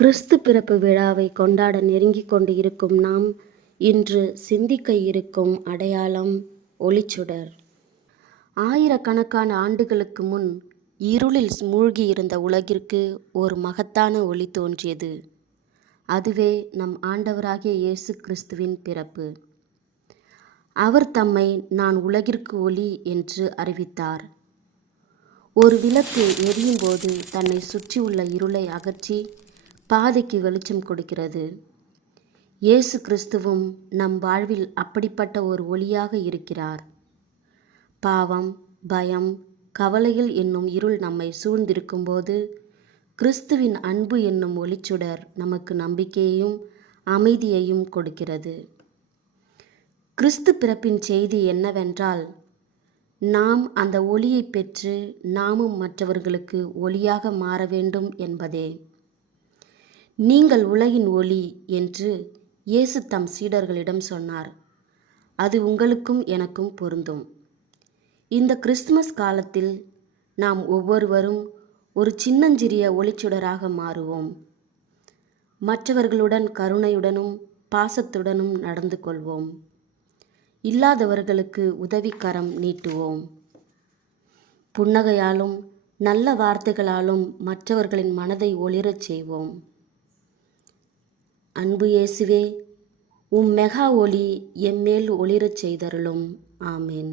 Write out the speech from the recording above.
கிறிஸ்து பிறப்பு விழாவை கொண்டாட நெருங்கிக் கொண்டு இருக்கும் நாம் இன்று சிந்திக்க இருக்கும் அடையாளம் ஒளிச்சுடர். ஆயிரக்கணக்கான ஆண்டுகளுக்கு முன் இருளில் மூழ்கியிருந்த உலகிற்கு ஒரு மகத்தான ஒளி தோன்றியது. அதுவே நம் ஆண்டவராகிய இயேசு கிறிஸ்துவின் பிறப்பு. அவர் தம்மை நான் உலகிற்கு ஒளி என்று அறிவித்தார். ஒரு விளக்கு எரியும் போது தன்னை சுற்றியுள்ள இருளை அகற்றி பாதைக்கு வெளிச்சம் கொடுக்கிறது. இயேசு கிறிஸ்துவும் நம் வாழ்வில் அப்படிப்பட்ட ஒரு ஒளியாக இருக்கிறார். பாவம், பயம், கவலைகள் என்னும் இருள் நம்மை சூழ்ந்திருக்கும் போது கிறிஸ்துவின் அன்பு என்னும் ஒளிச்சுடர் நமக்கு நம்பிக்கையையும் அமைதியையும் கொடுக்கிறது. கிறிஸ்து பிறப்பின் செய்தி என்னவென்றால், நாம் அந்த ஒளியை பெற்று நாமும் மற்றவர்களுக்கு ஒளியாக மாற வேண்டும் என்பதே. நீங்கள் உலகின் ஒளி என்று இயேசு தம் சீடர்களிடம் சொன்னார். அது உங்களுக்கும் எனக்கும் பொருந்தும். இந்த கிறிஸ்துமஸ் காலத்தில் நாம் ஒவ்வொருவரும் ஒரு சின்னஞ்சிறிய ஒளிச்சுடராக மாறுவோம். மற்றவர்களுடன் கருணையுடனும் பாசத்துடனும் நடந்து கொள்வோம். இல்லாதவர்களுக்கு உதவிக்கரம் நீட்டுவோம். புன்னகையாலும் நல்ல வார்த்தைகளாலும் மற்றவர்களின் மனதை ஒளிரச் செய்வோம். அன்பு இயேசுவே, உம் மெகா ஒளி எம்மேல் ஒளிரச் செய்தருளும். ஆமேன்.